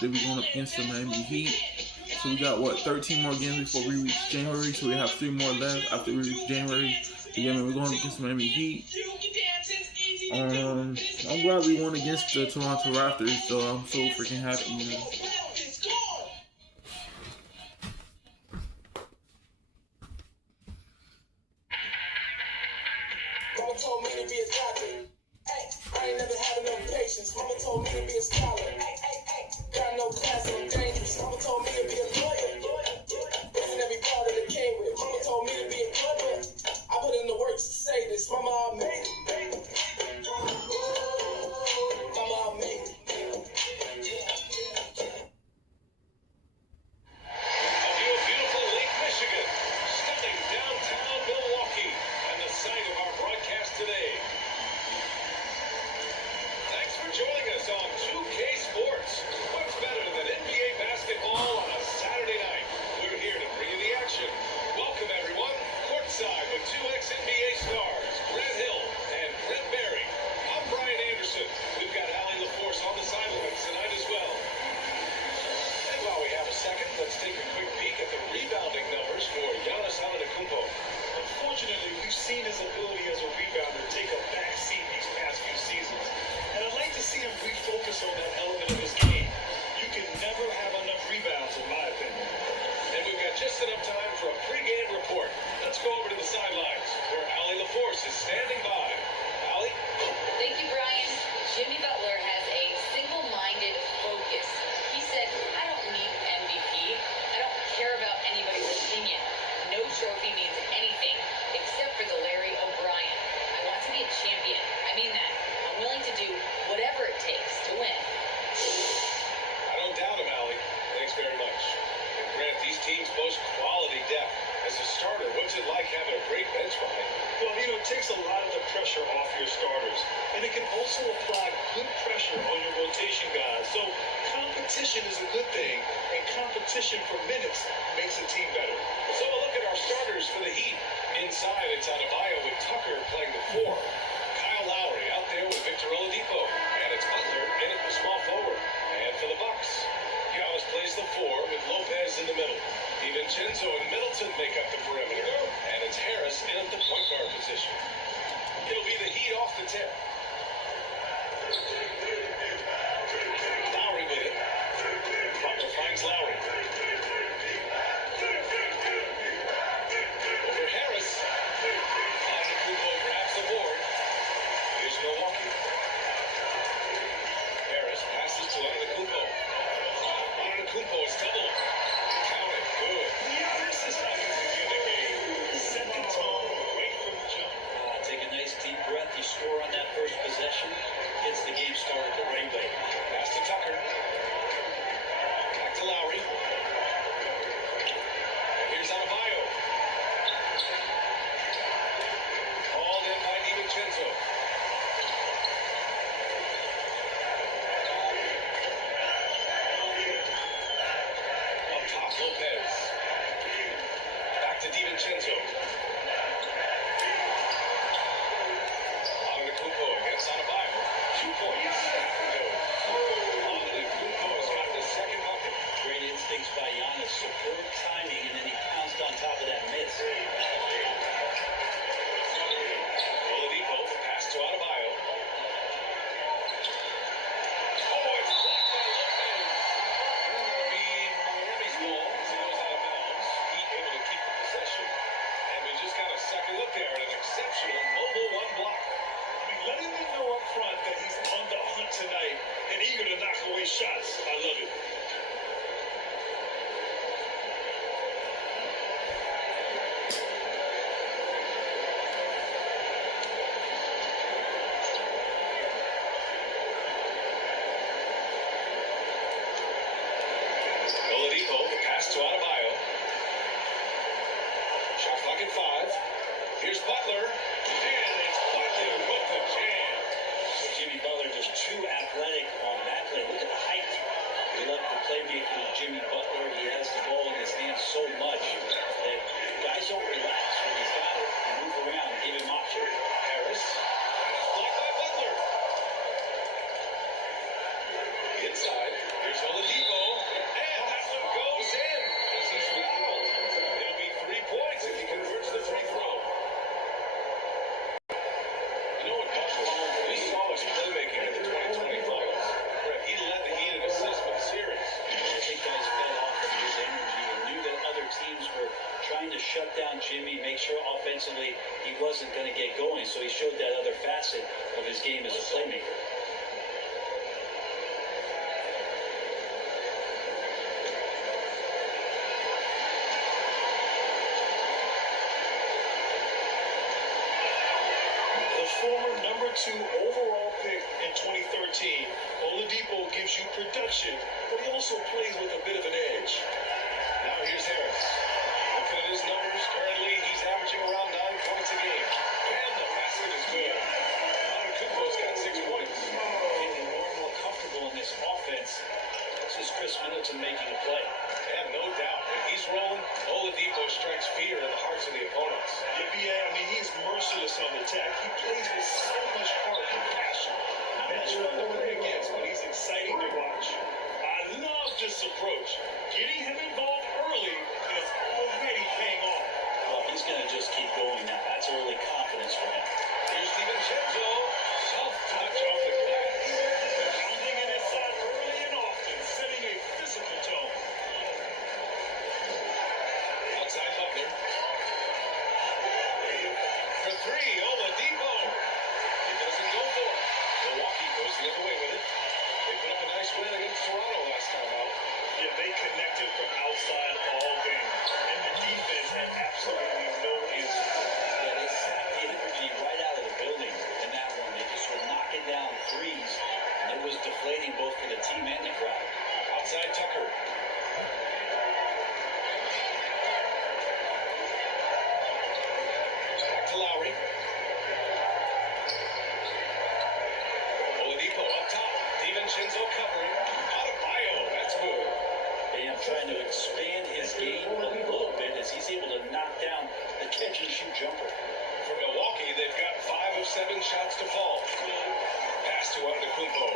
Then we're going up against the Miami Heat. So we got, 13 more games before we reach January. So we have 3 more left after we reach January. Yeah, man, we're going up against the Miami Heat. I'm glad we won against the Toronto Raptors, so I'm so freaking happy, man. Mama told me to be a doctor. I ain't never had enough patience. Mama told me to be a scholar. Got no class and I'm dangerous. Mama told me to be a lawyer. Wasn't every part of the came with it. Mama told me to be a clever. I put in the work to say this. Mama, I made it. Mama, I made it. Beautiful Lake Michigan, stunning downtown Milwaukee, and the site of our broadcast today. Thanks for joining us on 2K Sports. What's better than NBA basketball on a Saturday night? We're here to bring you the action. Welcome, everyone. Courtside with 2 ex-NBA stars, Grant Hill and Brent Barry. I'm Brian Anderson. We've got Allie LaForce on the sidelines tonight as well. And while we have a second, let's take a quick peek at the rebounding numbers for Giannis Antetokounmpo. Unfortunately, we've seen his ability as a rebounder take a backseat these past few seasons. And I'd like to see him refocus on that element of his game. You can never have enough rebounds, in my opinion. And we've got just enough time for a pregame report. Let's go over to the sidelines where Allie LaForce is standing by. Allie? Thank you, Brian. Jimmy Butler has a single-minded focus. He said, I don't need MVP. I don't care about anybody's opinion. No trophy means anything except for the Larry O'Brien. I want to be a champion. I mean that. I'm willing to do whatever it takes to win. I don't doubt him, Allie. Thanks very much. And Grant, these teams boast quality depth. As a starter, what's it like having a great bench behind you? Well, it takes a lot of the pressure off your starters. And it can also apply good pressure on your rotation guys. So competition is a good thing, and competition for minutes makes a team better. So a look at our starters for the Heat. Inside, it's Adebayo with Tucker playing the 4. Kyle Lowry out there with Victor Oladipo. And it's Butler in at the small forward. And for the Bucks, Giannis plays the 4 with Lopez in the middle. DiVincenzo and Middleton make up the perimeter. And it's Harris in at the point guard position. It'll be the Heat off the tip. Lowry with it. Butler finds Lowry. Over Harris. Antetokounmpo grabs the board. Here's Milwaukee. Harris passes to Antetokounmpo. Antetokounmpo is doubled. Count it. Good. Giannis is having to get a game. Set the tone right from the jump. Take a nice deep breath. You score on that first possession. Gets the game started the right way. Pass to Tucker. Back to Lowry. And here's Adebayo. Hauled in by DiVincenzo. Up top, Lopez. Back to DiVincenzo. Antetokounmpo against Adebayo. 2 points. Antetokounmpo has got the second bucket. Great instincts by Giannis. Superb timing, and then he pounced on top of that miss. Oladipo, pass to Adebayo. Oh, it's blocked by Lopez. That'll be Miami's ball as it goes out of bounds. Heat able to keep the possession. And we just got a second look there at an exceptional mobile 1 block. Letting them know up front that he's on the hunt tonight and eager to knock away shots. I love it. Oladipo, pass to Adebayo. Shot clock at 5. Here's Butler. And it's Butler with the jam. Jimmy Butler just too athletic on that play. Look at the height. We love the playmaking of Jimmy Butler. He has the ball in his hands so much that guys don't relax when he's got it and move around and give him option. Harris. And it's blocked by Butler. Inside. Here's Oladipo. down Jimmy, make sure offensively he wasn't going to get going. So he showed that other facet of his game as a playmaker. The former number 2 overall pick in 2013, Oladipo gives you production, but he also plays with a bit of an edge. Now here's Harris. Looking at his numbers, currently he's averaging around 9 points a game. And the basket is good. Antetokounmpo's got 6 points. Getting more and more comfortable in this offense. This is Chris Middleton making a play. And no doubt, when he's rolling, Oladipo strikes fear in the hearts of the opponents. Yeah, B.A., I mean, he's merciless on the attack. He plays with so much heart and passion. That's what we're going against, but he's exciting to watch. I love this approach. Getting him involved early is already paying off. Well, he's going to just keep going now. That's early confidence for him. Here's DiVincenzo. Self-touch off the glass. Pounding it inside early and often, setting a physical tone. Outside Butler. For 3, Oladipo. He doesn't go for it. Milwaukee goes the other way with it. They put up a nice win against Toronto last time out. Yeah, they connected from outside all game. And the defense had absolutely no answer. Yeah, they sapped the energy right out of the building in that one. They just were knocking down threes, and it was deflating both for the team and the crowd. Outside Tucker. Back to Lowry. Oladipo up top. DiVincenzo covering. Adebayo. That's good. Bam trying to expand his game a little bit as he's able to knock down the catch-and-shoot jumper. For Milwaukee, they've got 5 of 7 shots to fall. Pass to Antetokounmpo.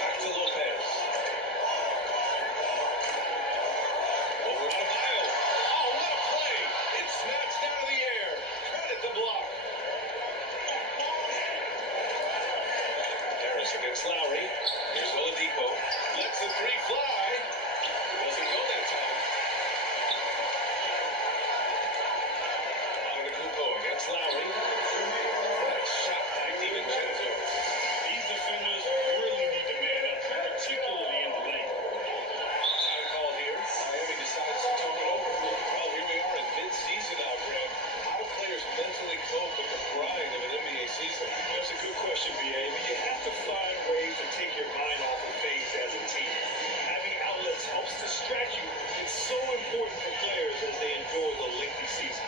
Back to Lopez. Over Adebayo. Oh, what a play! It's snatched out of the air. Credit the block. Harris against Lowry. Here's Oladipo. Lets the 3 fly. Doesn't go that time. Antetokounmpo against Lowry. Nice shot by DiVincenzo. These defenders really need to man up, particularly in the lane. Time call here. Miami decides to talk it over. Well, here we are in mid-season now, Greg. How do players mentally cope with the grind of an NBA season? That's a good question, B.A. But you have to find ways to take your mind off of things as a team. Having outlets helps distract you. It's so important for players as they enjoy the lengthy season.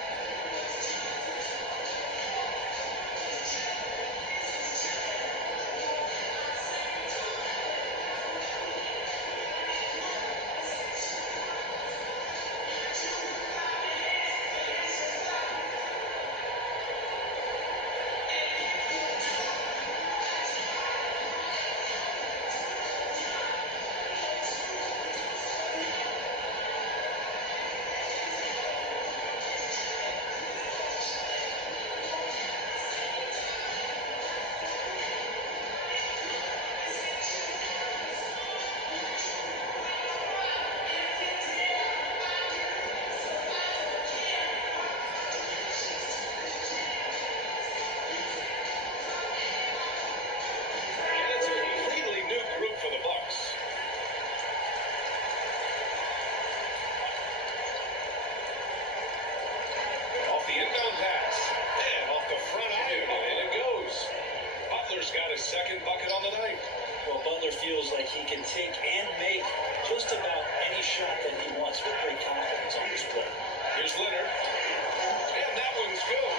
second bucket on the night. Well, Butler feels like he can take and make just about any shot that he wants with great confidence on this play. Here's Leonard. And that one's good.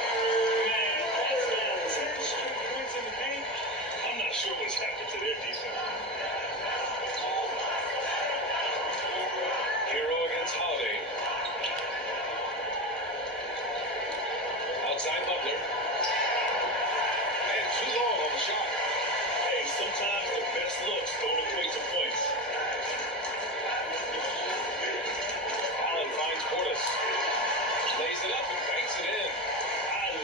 Man, that's not 10 straight points in the paint. I'm not sure what's happened to their defense. Hero against Holiday. Outside Butler. And too long on the shot. Hey, sometimes the best looks don't equate to points. Allen finds Portis. Lays it up and banks it in. I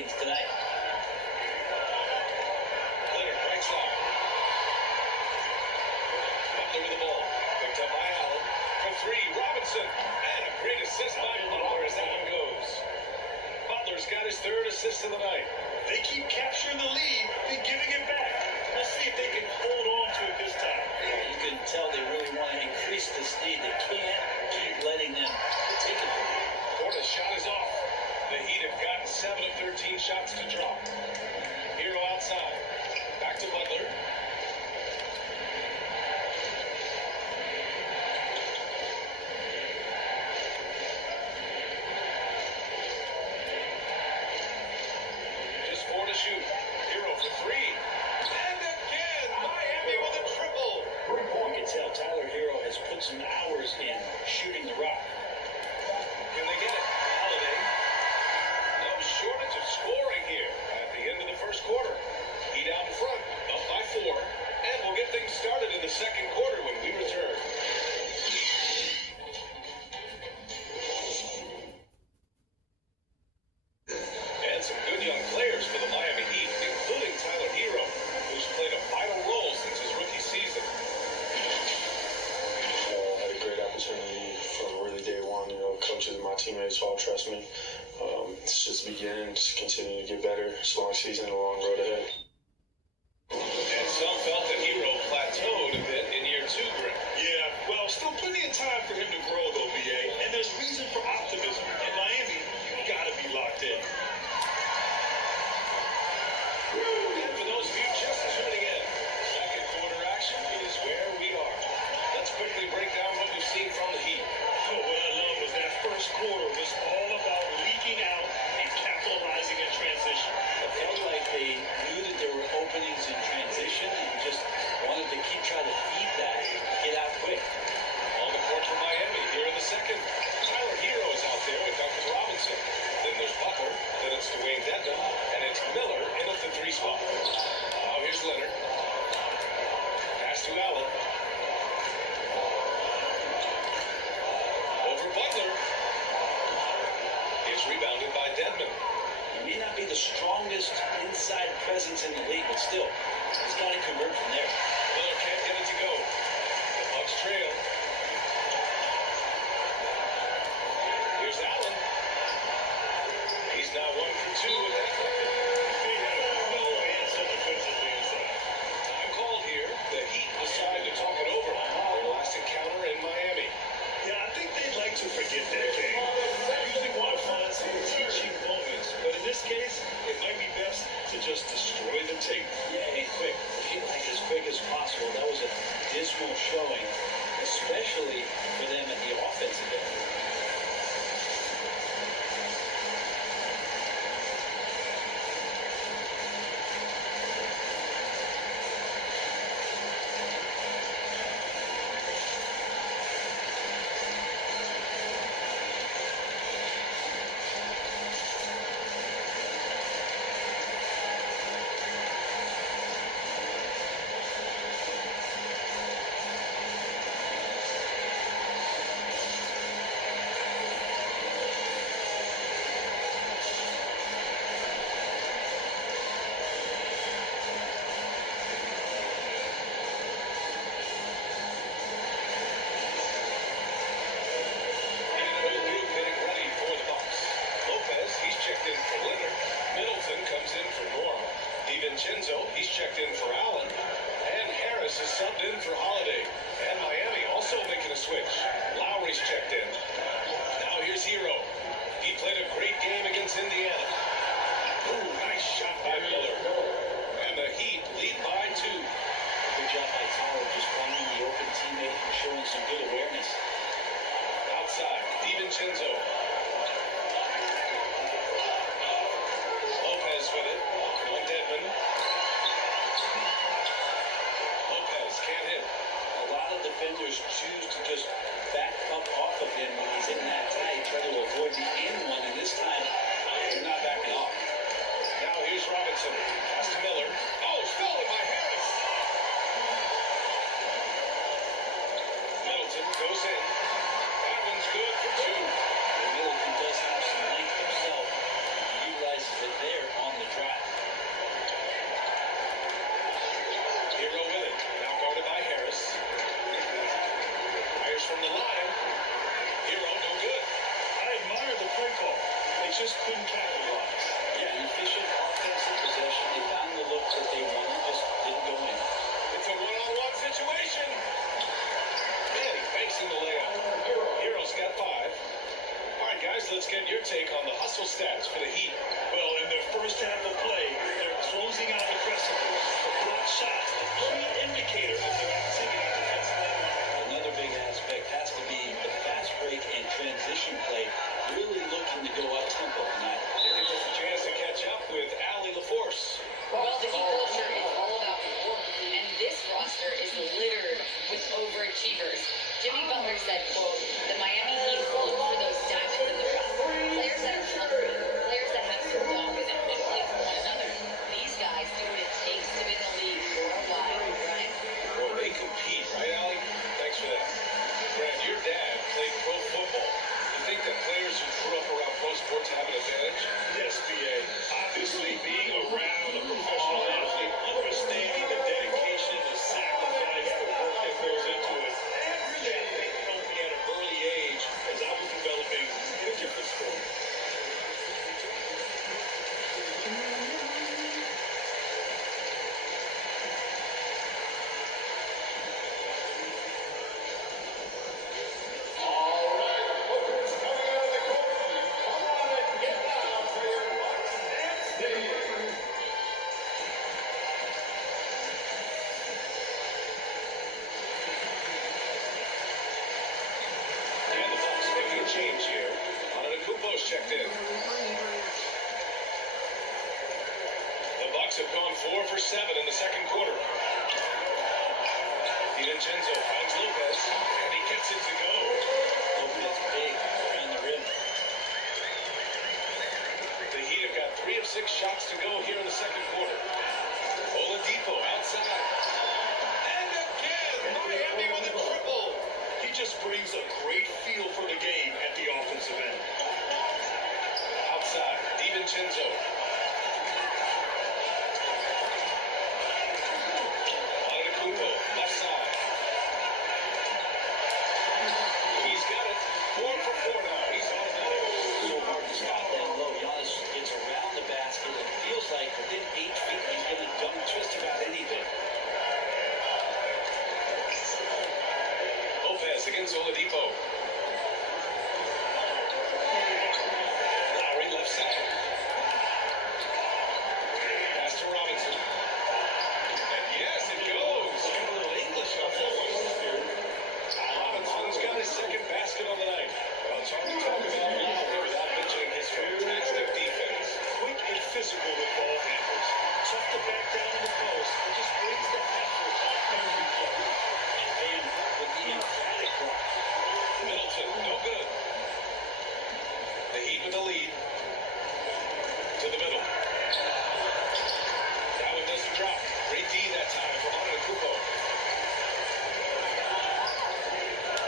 ratings tonight. Leonard, right side. Butler with the ball. Picked up by Allen. For three, Robinson. And a great assist by Butler as that one goes. Butler's got his third assist of the night. They keep capturing the lead and giving it back. Let's see if they can hold on to it this time. You can tell they really want to increase this lead. They can't keep letting them take it. Portis shot is off. The Heat have gotten 7 of 13 shots to drop. Hero outside. Back to Butler. Just 4 to shoot. Hero for 3. And again, Miami with a triple. You can tell Tyler Hero has put some hours in shooting the rock. Can they get it? Holiday. No shortage of scoring here at the end of the first quarter. Heat out in front, up by 4. And we'll get things started in the second quarter when we return. And some good young players for the Miami Heat, including Tyler Hero, who's played a vital role since his rookie season. Had a great opportunity from really day one. Coaches and my teammates all trust me. It's just beginning, just continue to get better. It's a long season, a long road ahead. And some felt that Hero plateaued a bit in year 2, Grim. Yeah, well, still plenty of time for him to grow, though, BA. And there's reason for optimism. In Miami, you gotta be locked in. And for those of you just tuning in, second quarter action is where we are. Let's quickly break down what we've seen from the Heat. Oh, what I love was that first quarter was all about leaking out and capitalizing in transition. It felt like they knew that there were openings in transition and just wanted to keep trying to feed that, get out quick. On the court for Miami here in the second. Tyler Hero is out there with Duncan Robinson. Then there's Butler. Then it's Dwayne Dedmon. And it's Miller in at the 3 spot. Now here's Leonard. Pass to Allen. Over Butler. It's rebounded by Dedmon. He may not be the strongest inside presence in the league, but still, he's got to convert from there. Miller can't get it to go. The Bucks trail. Here's Allen. He's now 1 for 2 with that bucket. They have no answer defensively inside. Time called here. The Heat decide to talk it over. Their last encounter in Miami. Yeah, I think they'd like to forget that game. Usually want to find some teaching moments, but in this case, it might be best to just destroy the tape. Yeah, and quick. Like as quick as possible. That was a dismal showing, especially for them at the offensive end. DiVincenzo, he's checked in for Allen. And Harris is subbed in for Holiday. And Miami also making a switch. Lowry's checked in. Now here's Hero. He played a great game against Indiana. Ooh, nice shot by Miller. And the Heat lead by 2. Good job by Tyler, just finding the open teammate and showing some good awareness. Outside, DiVincenzo. Lopez with it. On Dedmon. Lopez can't hit. A lot of defenders choose to just back up off of him when he's in that tight, try to avoid the in one, and this time they're not backing off. Now here's Robinson. Pass to Miller. Oh, stolen by Harris. Middleton goes in. That one's good for 2. And Middleton does have some length himself. He utilizes it there. Bucks have gone 4 for 7 in the second quarter. DiVincenzo finds Lopez, and he gets it to go. Lopez big around the rim. The Heat have got 3 of 6 shots to go here in the second quarter. Oladipo outside. And again, Miami with a triple. He just brings a great feel for the game at the offensive end. Outside, DiVincenzo. Antetokounmpo, left side. He's got it. 4 for 4 now. He's automatic. So hard to stop down low. Giannis gets around the basket and it feels like within 8 feet he's going to dunk just about anything. Lopez against Oladipo. Lowry left side. Pass to Robinson. And yes, it goes. A little English on that one. Robinson's got his second basket on the night. Well, it's hard to talk about Lowry without mentioning his fantastic defense. Quick and physical with ball handles. Tough to back down in the post. It just brings the effort on every play. And then with the emphatic block. Middleton, no good. The Heat with the lead. To the middle. That one doesn't drop. Great D that time from Antetokounmpo.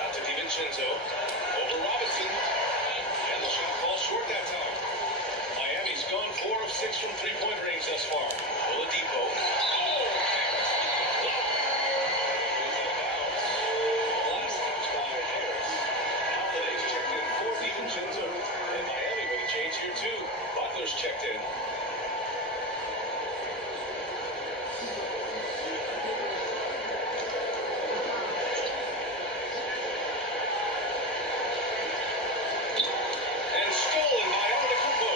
Out to DiVincenzo. Over Robinson. And the shot falls short that time. Miami's gone 4 of 6 from three-point range thus far. Oladipo. Oh, last touch by Harris. Holiday's checked in for DiVincenzo. And Miami with a change here too. Butler's checked in. And stolen by Antetokounmpo.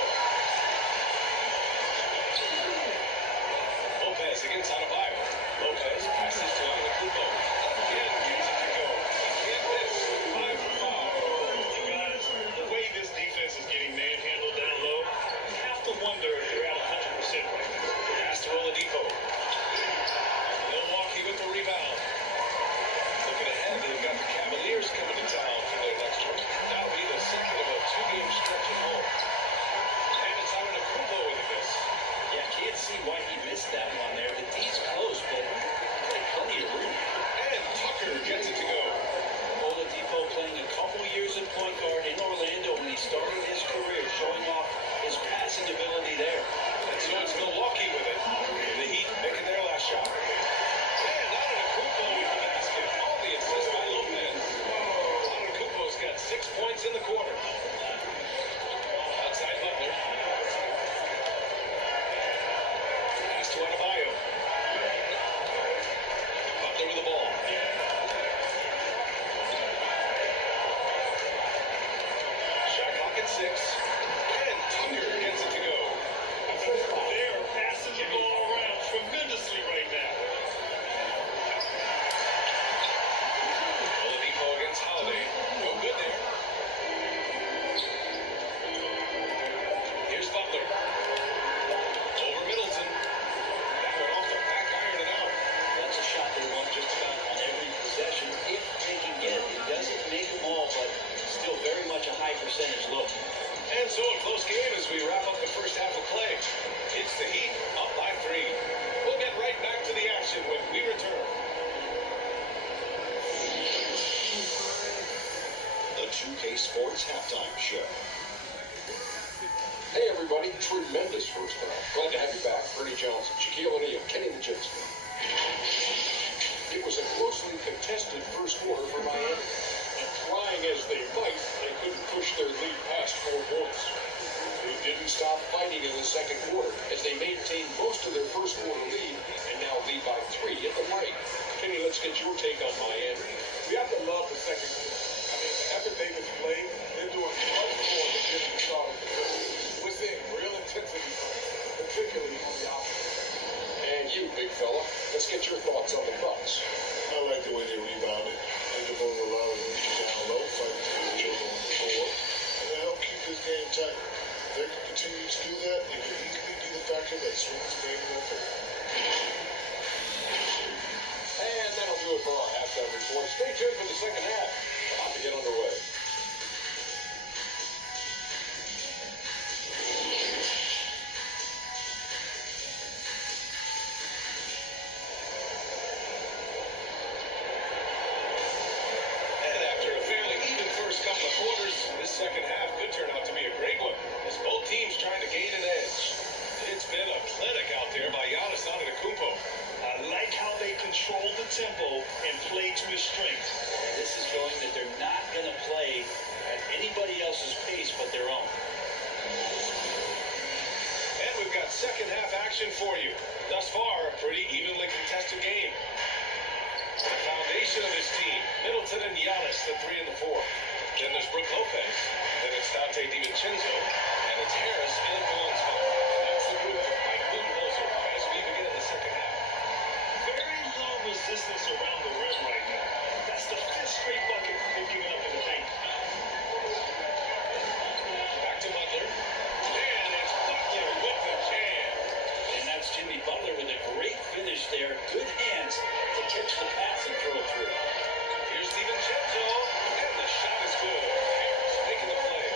Lopez against Adebayo. Lopez passes to Antetokounmpo. Again, gets it to go. He can't miss. 5 for 5. Guys, the way this defense is getting manhandled down low, you have to wonder if they're at 100% right now. Pass to Oladipo. Milwaukee with the rebound. Looking ahead, they've got the Cavaliers coming to town for their next one. That'll be the second of a 2-game stretch at home. And it's Antetokounmpo with a miss. Yeah, can't see why he missed that one there. The D's close, but plenty of room. And Tucker gets it to go. Oladipo playing a couple years at point guard in Orlando when he started his career, showing off his passing ability there. And so it's Milwaukee with it. The Heat making their last shot. And Antetokounmpo with the basket. All the assists by Lopez. Antetokounmpo's got 6 points in the quarter. Outside Butler. Pass to Adebayo. Butler with the ball. Shot clock at 6. And Tucker gets it to go. They're passing the ball around tremendously right now. Oladipo against Holiday. No good there. Here's Butler. Over Middleton. That one off the back iron and out. That's a shot they want just about on every possession. If they can get it, it doesn't make them all, but still very much a high percentage look. And so a close game as we wrap up the first half of play. It's the Heat up by 3. We'll get right back to the action when we return. The 2K Sports Halftime Show. Hey everybody, tremendous first half. Glad to have you back. Ernie Johnson, Shaquille O'Neal, Kenny the Jetson. It was a closely contested first quarter for Miami. And trying as they might, they couldn't push their lead past 4 points. They didn't stop fighting in the second quarter as they maintained most of their first quarter lead and now lead by 3 at the break. Kenny, let's get your take on Miami. We have to love the second quarter. I mean, the effort they displayed, they're doing much more than getting started. We're seeing real intensity, particularly on the offense. And you, big fella, let's get your thoughts on the Bucks. I like the way they rebounded. They devoted a lot of energy down low, fighting for the children on the floor. And they help keep this game tight. If they can continue to do that, they can easily the factor that swings the game in their favor. And that'll do it for our halftime report. Stay tuned for the second half. About to get underway. And after a fairly even first couple of quarters, this second half could turn out to be a great one, as both teams trying to gain an edge. It's been a clinic out there by Giannis Antetokounmpo. I like how they control the tempo and play to his strengths. This is showing that they're not going to play at anybody else's pace but their own. And we've got second half action for you. Thus far, a pretty evenly contested game. The foundation of this team, Middleton and Giannis, the 3 and the 4. Then there's Brook Lopez. Then it's Dante DiVincenzo. And it's Harris and Bronzeville. And that's the group of Mike Budenholzer as we begin in the second half. Very low resistance around the rim right now. That's the fifth straight bucket they've given up in the paint. Back to Butler. And it's Butler with the jam. And that's Jimmy Butler with a great finish there. Good hands to catch the pass and throw it through. Here's DiVincenzo. And the shot is good. Harris making the play.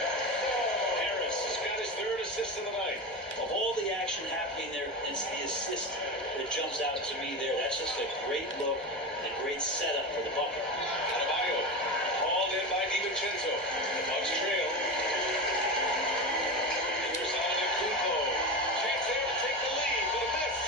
Harris has got his third assist of the night. Of all the action happening there, it's the assist that jumps out to me there. That's just a great look and a great setup for the bucket. Adebayo hauled in by DiVincenzo. The Bucks trail. Here's Antetokounmpo. Chance there to take the lead, but a miss.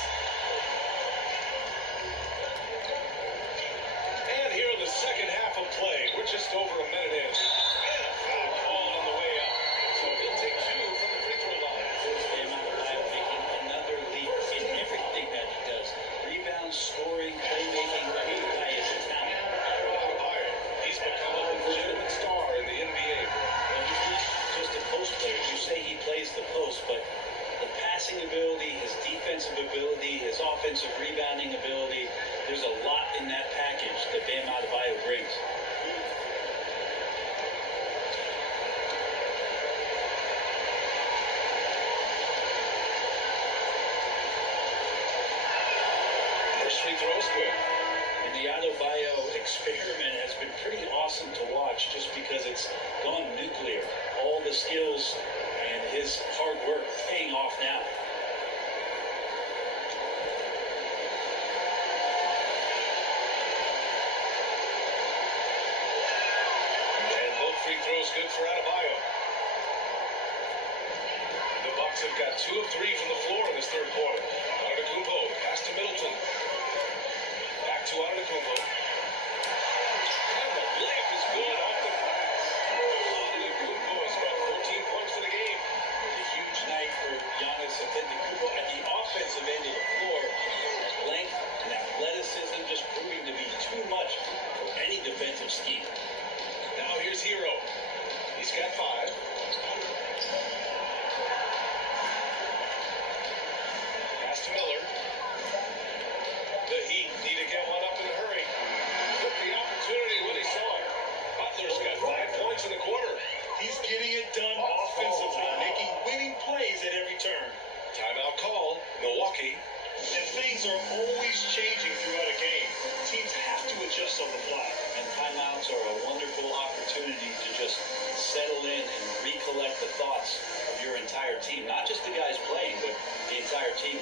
And here in the second half of play, we're just over a minute in. And a foul call on the way up. So he'll take 2 from the free throw line. Bam Adebayo making another leap in everything that he does. Rebounds, scoring, playmaking. He is a talent. Adebayo, he's become a legitimate star in the NBA. And he's not just a post player. You say he plays the post, but the passing ability, his defensive ability, his offensive rebounding ability, there's a lot in that package that Bam Adebayo brings. First free throw is good. And the Adebayo experiment has been pretty awesome to watch just because it's gone nuclear. All the skills and his hard work paying off now. And both free throws good for Adebayo. The Bucks have got 2 of 3 from the floor in this third quarter. Antetokounmpo, pass to Middleton. Back to Antetokounmpo. And the layup is good off the glass. Antetokounmpo has got 14 points in the game. A huge night for Giannis Antetokounmpo at the offensive end of the floor. That length and athleticism just proving to be too much for any defensive scheme. Now here's Hero. He's got 5. Pass to Miller. The Heat need to get one up in a hurry. Took the opportunity when he saw it. Butler's got 5 points in the quarter. He's getting it done offensively, making winning plays at every turn. Timeout call. Milwaukee. And things are always changing throughout a game. Teams have to adjust on the fly. And timeouts are a wonderful opportunity to just settle in and recollect the thoughts of your entire team. Not just the guys playing, but the entire team.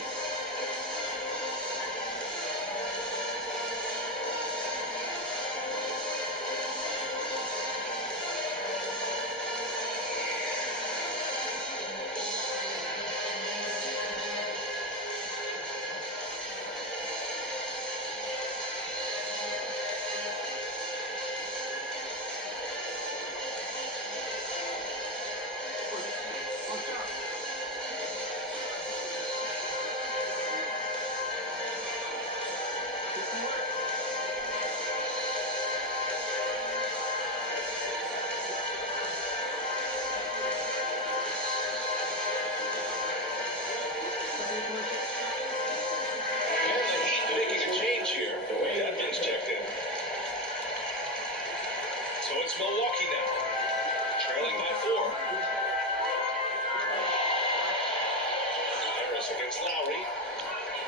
Milwaukee now, trailing by 4. Harris against Lowry.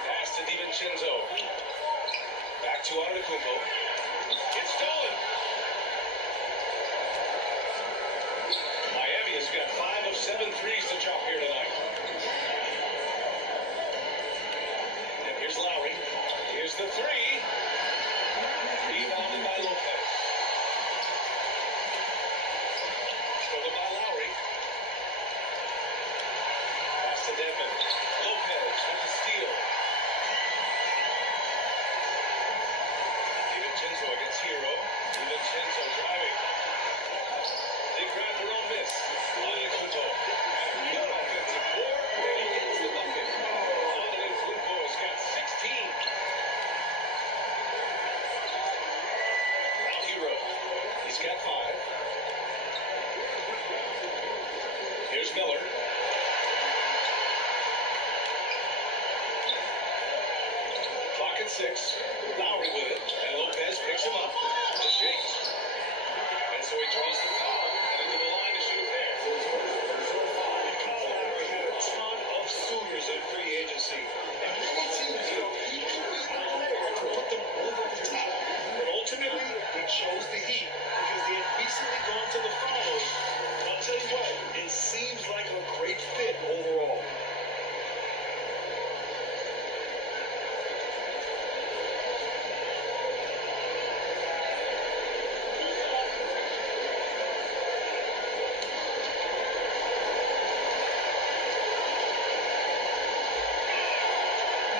Pass to DiVincenzo. Back to Antetokounmpo. It's stolen. Miami has got 5 of 7 threes to drop here tonight. And here's Lowry. Here's the three. Rebounded by Lopez. Stolen by Lowry. Pass to Dedmon. Lopez with the steal. DiVincenzo against Hero. DiVincenzo driving. They grab their own miss. Antetokounmpo. And good offensive board. And he gets the bucket. Antetokounmpo has got 16. Now Hero. He's got 5. Here's Miller. Clock at 6. Lowry with it. And Lopez picks him up. The shake. And so he draws the foul. And into the line to shoot a pair. Kyle Lowry had a ton of suitors in free agency. And many teams, he could be the player to put them over the top. But ultimately, he chose the Heat because they had recently gone to the finals. And I'll tell you what, it seems like a great fit overall.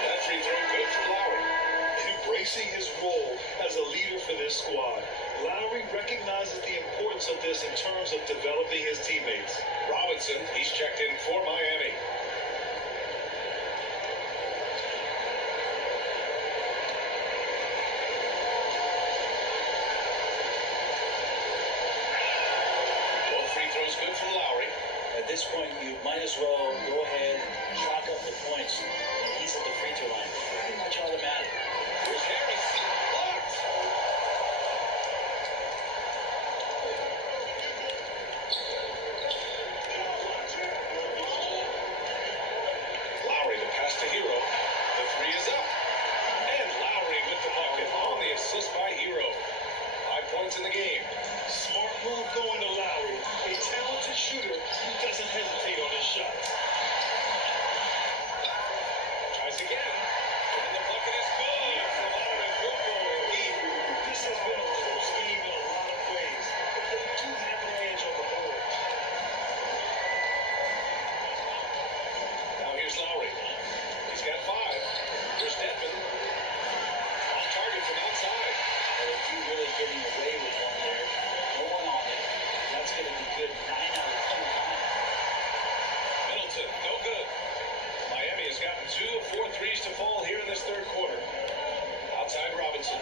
That free throw good for Lowry. Embracing his role as a leader for this squad, Lowry recognizes the importance of this in terms of developing his teammates. Robinson, he's checked in for Miami. Both free throws good for Lowry. At this point, you might as well go ahead and chalk up the points when he's at the free throw line. Pretty much automatic. Here's Harris. Blocked. Lowry, the pass to Hero. The three is up. And Lowry with the bucket on the assist by Hero. 5 points in the game. Smart move going to Lowry, a talented shooter who doesn't hesitate on his shots. Tries again. And the bucket is good for Antetokounmpo. This has been a close game in a lot of ways, but they do have an edge on the board. Now here's Lowry. He's got 5. Here's Dedmon. Off target from outside. And if you're really getting away with one there, no one on it, that's going to be good 9 out of 10 times. Middleton, no good. Miami has gotten 2 of 4 threes to fall here in this third quarter. Outside Robinson.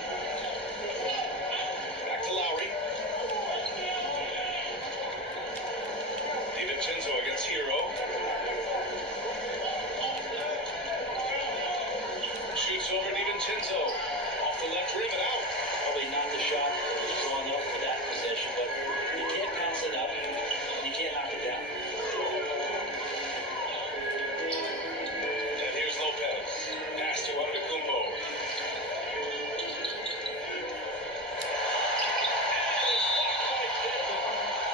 Back to Lowry. DiVincenzo against Hero. Shoots over DiVincenzo. Off the left rim and out. Probably not the shot that was drawn up for that possession, but you can't pass it up. You can't knock it down. And here's Lopez. Pass to Antetokounmpo. And it's blocked by Dedmon.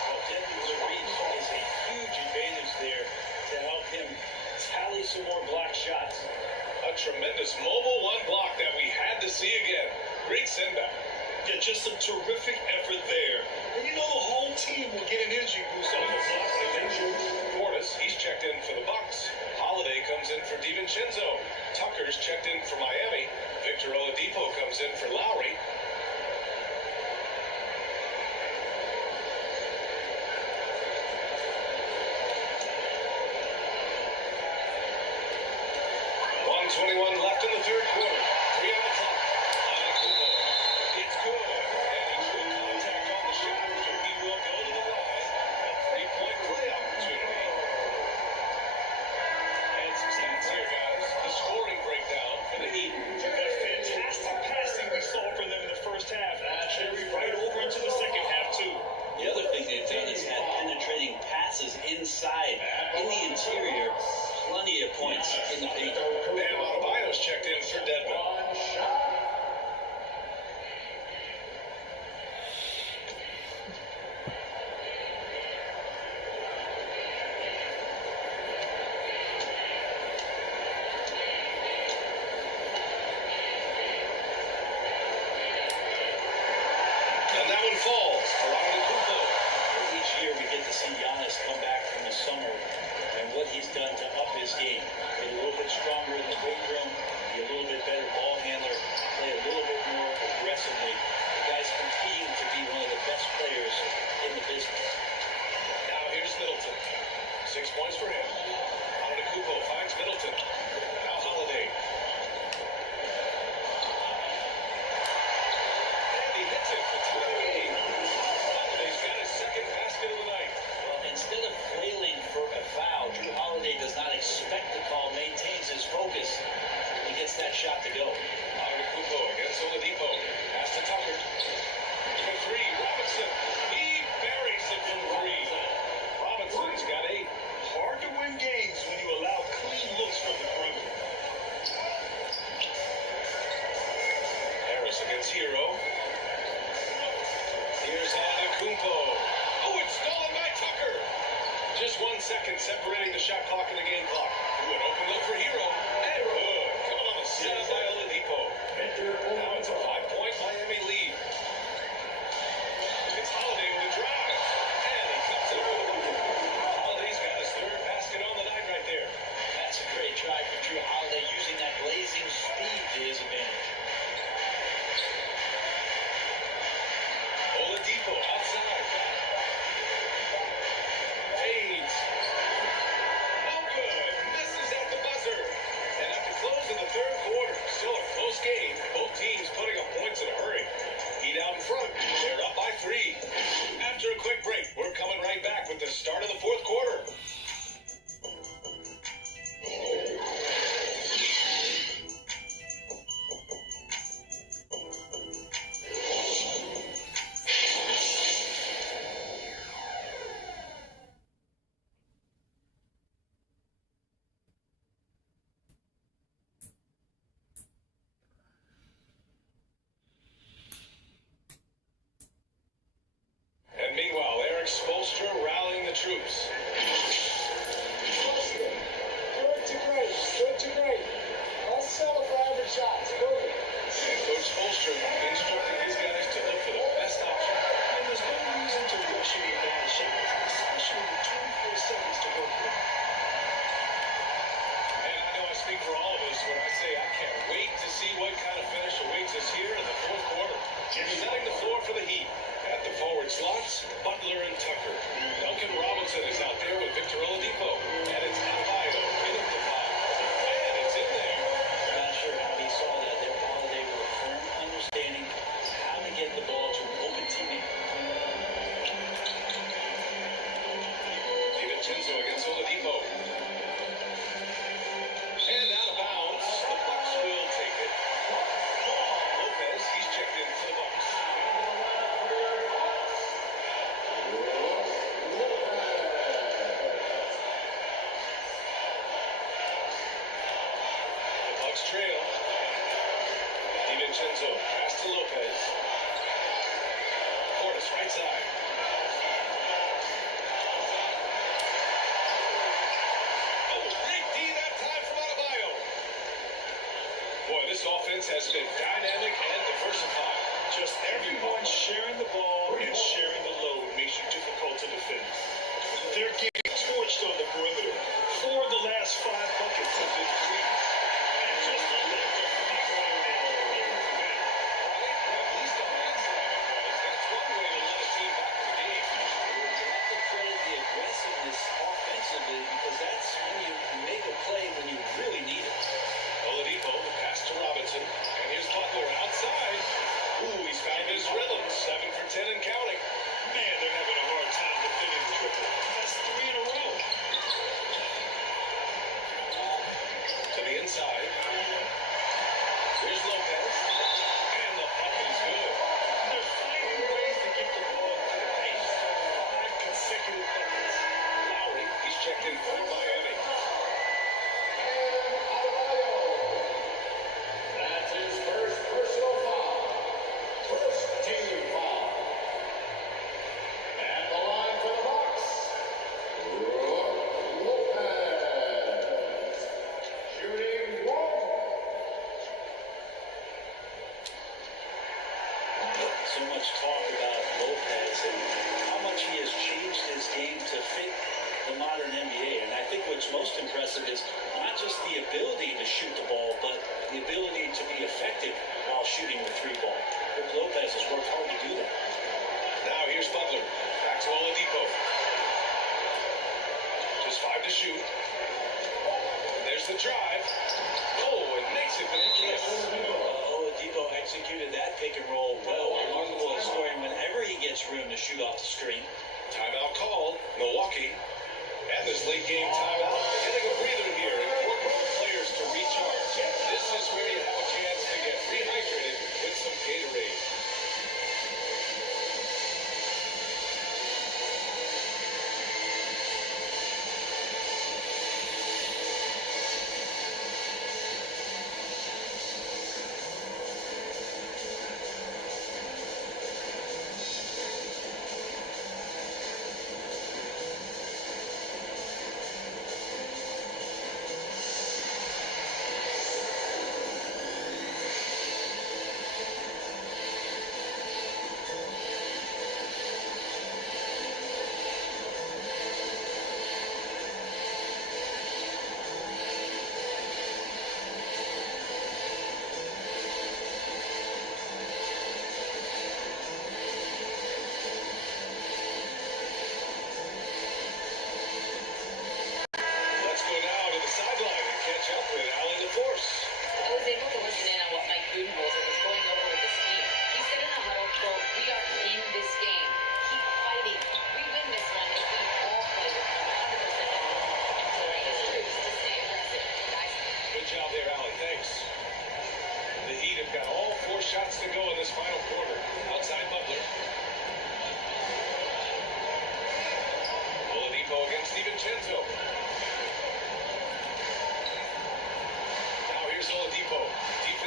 Well, Denver's reach is a huge advantage there to help him tally some more block shots. A tremendous mobile one block that we had to see again. Great send back. Yeah, just some terrific effort there. And you know the whole team will get an energy boost off a block like that. Portis, he's checked in for the Bucks. Holiday comes in for DiVincenzo. Tucker's checked in for Miami. Victor Oladipo comes in for Lowry. .21 left in the third quarter. 3 on the clock. Antetokounmpo. It's good. And he's in contact on the shot. He will go to the line. A 3-point play opportunity. And some stats here, guys. The scoring breakdown for the Heat. That fantastic passing we saw from them in the first half carried right over into the second half, too. The other thing they've done is had penetrating passes inside, in the interior, plenty of points in the paint. shot to go. Antetokounmpo against Oladipo. Pass to Tucker. For three, Robinson. He buries it from three. Robinson's got 8. Hard to win games when you allow clean looks from the perimeter. Harris against Hero. Here's Antetokounmpo. Oh, it's stolen by Tucker. Just 1 second separating the shot clock and the game clock. Ooh, an open look for Hero. And good. Coming on the setup by Oladipo. Now it's a 5-point Miami lead. It's Holiday with the drive. And he cuts it over the bucket. Holiday's got his third basket on the night right there. That's a great try from Drew Holiday, using that blazing speed to his advantage. Oladipo outside. Fades. No good. Misses at the buzzer. And at the close of the third quarter, still a close game. Both teams putting up points in a hurry. Heat out in front. They're up by 3. After a quick break, we're coming right back with the start of the fourth quarter. And meanwhile, Eric Spoelstra rallying the troops. Good to great. Good to great. Let's settle for average shots. Move it. And Coach Spoelstra instructing his guys to look for the best option. And there's no reason to rush into a bad shot, especially with 24 seconds to go. And I know I speak for all of us when I say I can't wait to see what kind of finish awaits us here in the fourth quarter. Setting the floor for the Heat. At the forward slots, Butler and Tucker. Duncan Robinson is out there with Victor Oladipo. And it's Adebayo hitting the foul. And it's in there. Not sure how he saw that there. Holiday with a firm understanding how to get the ball to an open teammate. DiVincenzo against Oladipo. And out of bounds. The Bucks will take it. Lopez, he's checked in for the Bucks. The Bucks trail. DiVincenzo, pass to Lopez. Portis, right side. Oh, great D that time from Adebayo. Boy, this offense has been dynamic and diversified. Just everyone sharing the ball and sharing the load makes you difficult to defend. They're getting torched on the perimeter. 4 of the last 5 buckets have been threes. And just a lack of figuring it all out. Right? Well, at least on that side it was. That's one way to let a team back in the game. You have to play the aggressiveness offensively because that's when you make a play when you really need it. Oladipo, pass to Robinson. And here's Butler outside. Ooh, he's found his rhythm. 7 for 10 and counting. Man, they're having a hard time defending the triple. That's 3 in a row. To the inside. Here's Lopez. And the bucket is good. They're finding ways to get the ball to the paint. 5 consecutive buckets. Lowry, he's checked in for Miami. That's his first personal foul. First team foul. At the line for the Bucks, Lopez. Shooting 1. So much talk about Lopez and how much he has changed his game to fit the modern NBA. And I think what's most impressive is not just the ability to shoot the ball, but the ability to be effective while shooting the 3 ball. Brook Lopez has worked hard to do that. Now here's Butler. Back to Oladipo. Just 5 to shoot. There's the drive. Oh, and makes it with a kiss. Oladipo executed that pick and roll well. Remarkable at scoring whenever he gets room to shoot off the screen. Timeout called. Milwaukee. And this late game timeout. Getting a breather here. Important for players to recharge. This is where you have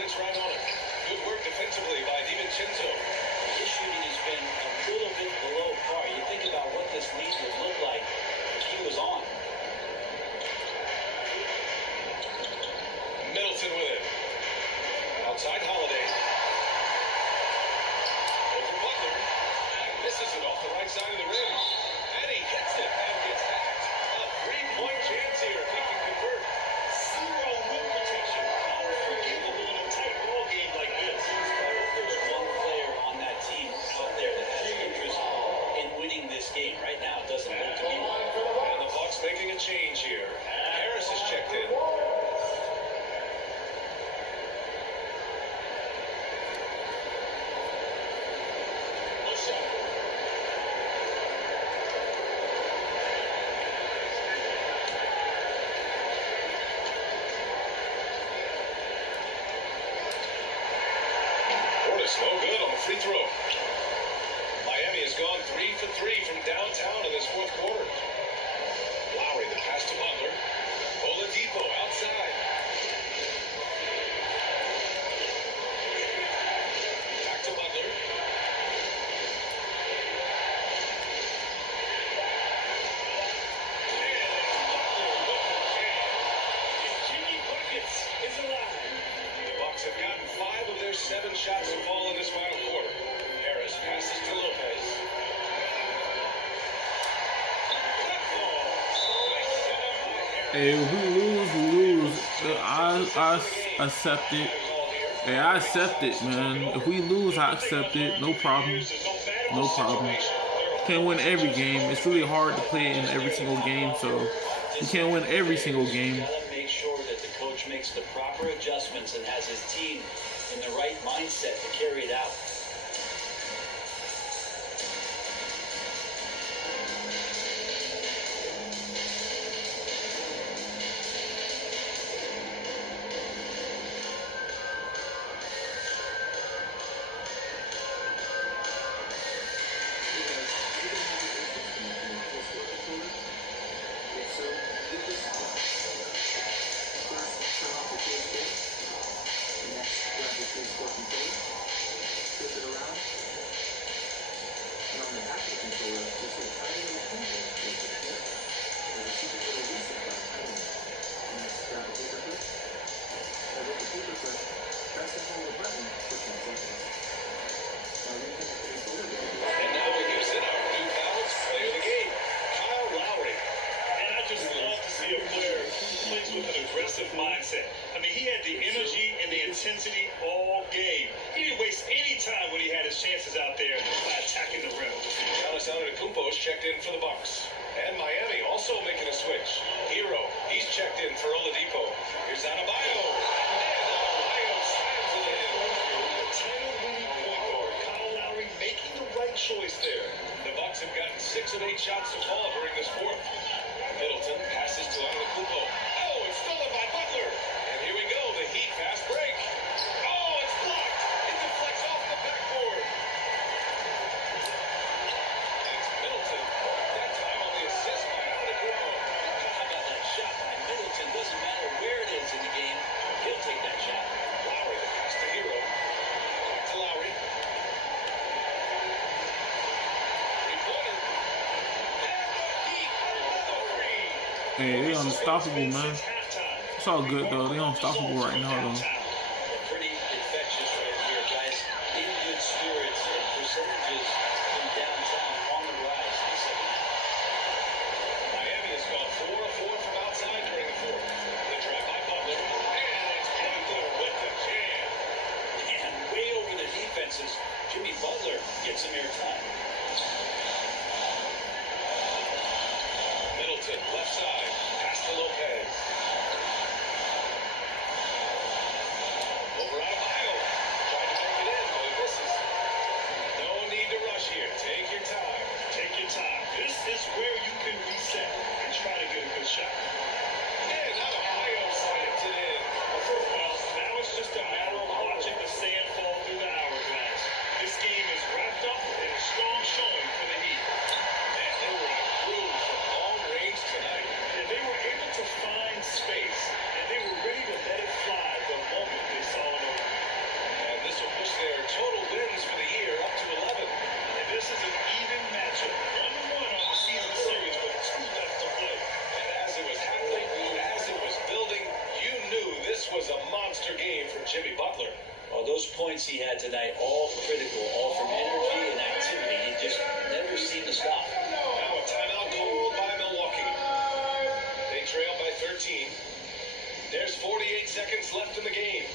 gets right on it. Good work defensively by DiVincenzo. His shooting has been a little bit below par. You think about what this lead would look like if he was on. Middleton with it. Outside Holiday. Over Butler. Misses it off the right side of the rim. And he hits it and gets hacked. A three-point chance here if he can convert. Zero rim protection. Unforgivable in a tight ball game like this. There's one player on that team out there that has interest in winning this game. Right now, it doesn't look to be one. And the Bucks making a change here. Harris is checked in. Portis no good on the free throw. Miami has gone 3 for 3 from downtown in this fourth quarter. Lowry, the pass to Butler. Oladipo outside. Back to Butler. And Butler with the jam. And Jimmy Buckets is alive. The Bucks have gotten 5 of their 7 shots to fall in this final quarter. Harris passes to Lopez. Cut ball. Nice setup by Harris. Hey, if we lose, we lose. I accept it. Hey, I accept it, man. If we lose, I accept it. No problem. No problem. Can't win every game. It's really hard to play in every single game, so you can't win every single game. Gotta make sure that the coach makes the proper adjustments and has his team in the right mindset to carry it out. And now we're using our new balance player of the game, Kyle Lowry. And I just love to see a player who plays with an aggressive mindset. I mean, he had the energy and the intensity all game. He didn't waste any time when he had his chances out there by attacking the rim. Giannis Antetokounmpo is checked in for the Bucks. And Miami also making a switch. Hero, he's checked in for Oladipo. Here's Adebayo. And Adebayo slams it in. The title-winning point guard, Kyle Lowry, making the right choice there. The Bucks have gotten 6 of 8 shots to fall during this fourth. Middleton passes to Antetokounmpo. Oh, it's stolen by Butler. And here we go, the Heat fast break. Oh, it's blocked. It deflects off the backboard. And it's Middleton. That time on the assist by Antetokounmpo. How about that shot by Middleton? Doesn't matter where it is in the game, he'll take that shot. Lowry, the pass to Hero. Back to Lowry. Three-pointer. And the Heat, another three. Hey, they unstoppable, man. It's all good though. They unstoppable right now though. Pretty infectious right here, guys. In good spirits and percentages from downtown on the rise in the second half. Miami has gone 4 of 4 from outside during the fourth. The drive by Butler. And it's Butler with the jam. And way over the defenses, Jimmy Butler gets some airtime. Middleton, left side. Pass to Lopez. Over Adebayo. Trying to make it in, but it misses. No need to rush here. Take your time. Take your time. This is where you can reset and try to get a good shot. And Adebayo slams it in. Well, now it's just a matter of watching the sand fall through the hourglass. This game is wrapped up and it's Those points he had tonight, all critical, all from energy and activity. He just never seemed to stop. Now a timeout called by Milwaukee. They trail by 13. There's 48 seconds left in the game.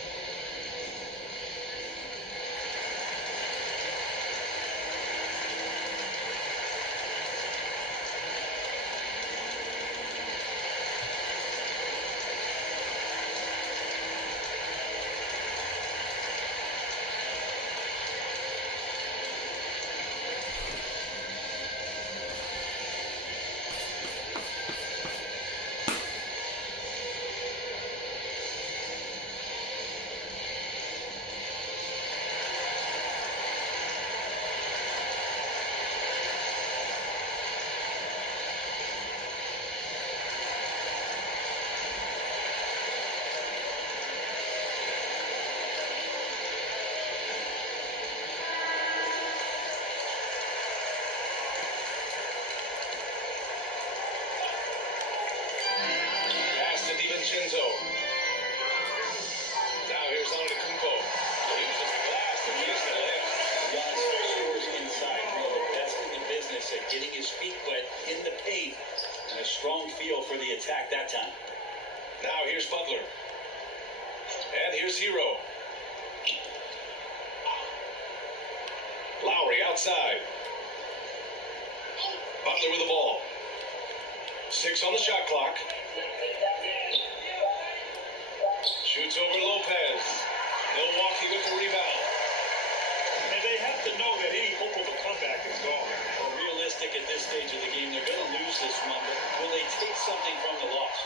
DiVincenzo. Now here's Antetokounmpo. Uses the glass to finish the layup. Giannis scores inside. One of the best in the business at getting his feet wet in the paint. And a strong feel for the attack that time. Now here's Butler. And here's Hero. Lowry outside. Butler with the ball. 6 on the shot clock. Shoots over Lopez. Milwaukee with the rebound. And they have to know that any hope of a comeback is gone. Well, realistic at this stage of the game, they're going to lose this one, but will they take something from the loss?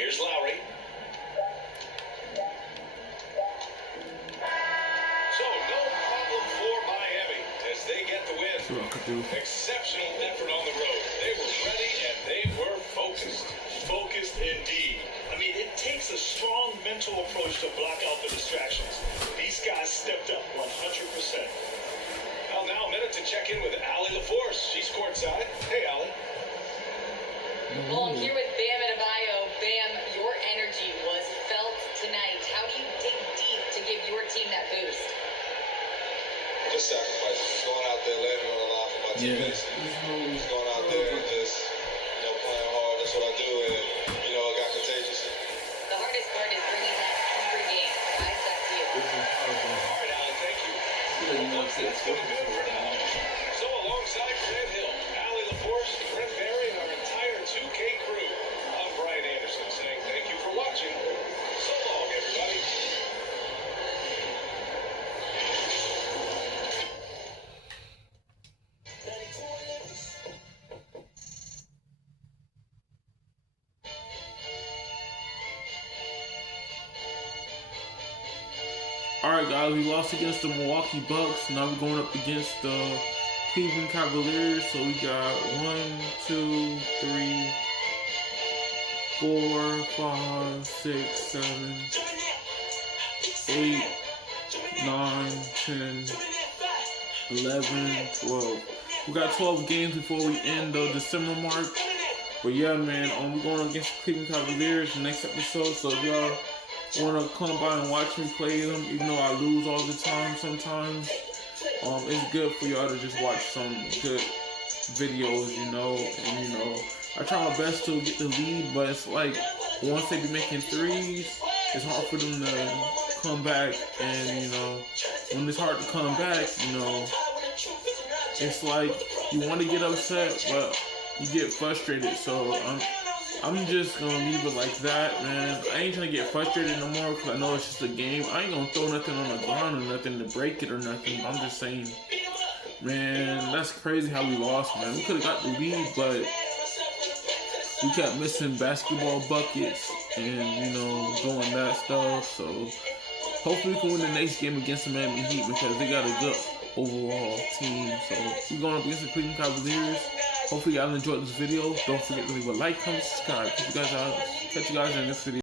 Here's Lowry. So, no problem for Miami as they get the win. See what I could do. Exceptional effort on the road. They were ready and they were focused. Focused indeed. I mean, it takes a strong mental approach to block out the distractions. These guys stepped up 100%. Well, now a minute to check in with Allie LaForce. She's courtside. Hey, Allie. Well, I'm here with Bam Adebayo. Bam, your energy was felt tonight. How do you dig deep to give your team that boost? Just sacrifice. Going out there, letting it on the line for my teammates. Just going out there and just, playing hard. That's what I do, and, it got contagious. The hardest part is bringing that every game. Guys, that's you. All right, Allie, thank you. That's going to do it for now. So alongside Fred Hill, Allie LaForce, Brent Barry, and our entire 2K crew, I'm Brian Anderson saying thank you for watching. So long, everybody. Alright guys, we lost against the Milwaukee Bucks. Now we're going up against the Cleveland Cavaliers. So we got 1, 2, 3, 4, 5, 6, 7, 8, 9, 10, 11, 12. We got 12 games before we end the December mark. But yeah, man, we're going against the Cleveland Cavaliers next episode. So if y'all want to come by and watch me play them, even though I lose all the time sometimes, it's good for y'all to just watch some good videos, and I try my best to get the lead, but it's like once they be making threes, it's hard for them to come back, and when it's hard to come back, it's like you want to get upset, but you get frustrated. So I'm just gonna leave it like that, man. I ain't trying to get frustrated no more because I know it's just a game. I ain't gonna throw nothing on the ground or nothing to break it or nothing. I'm just saying, man, that's crazy how we lost, man. We could have got the lead, but we kept missing basketball buckets and, doing that stuff. So hopefully we can win the next game against the Miami Heat because they got a good overall team. So we're going up against the Cleveland Cavaliers. Hopefully y'all enjoyed this video. Don't forget to leave a like, comment, subscribe. Catch you guys in the next video.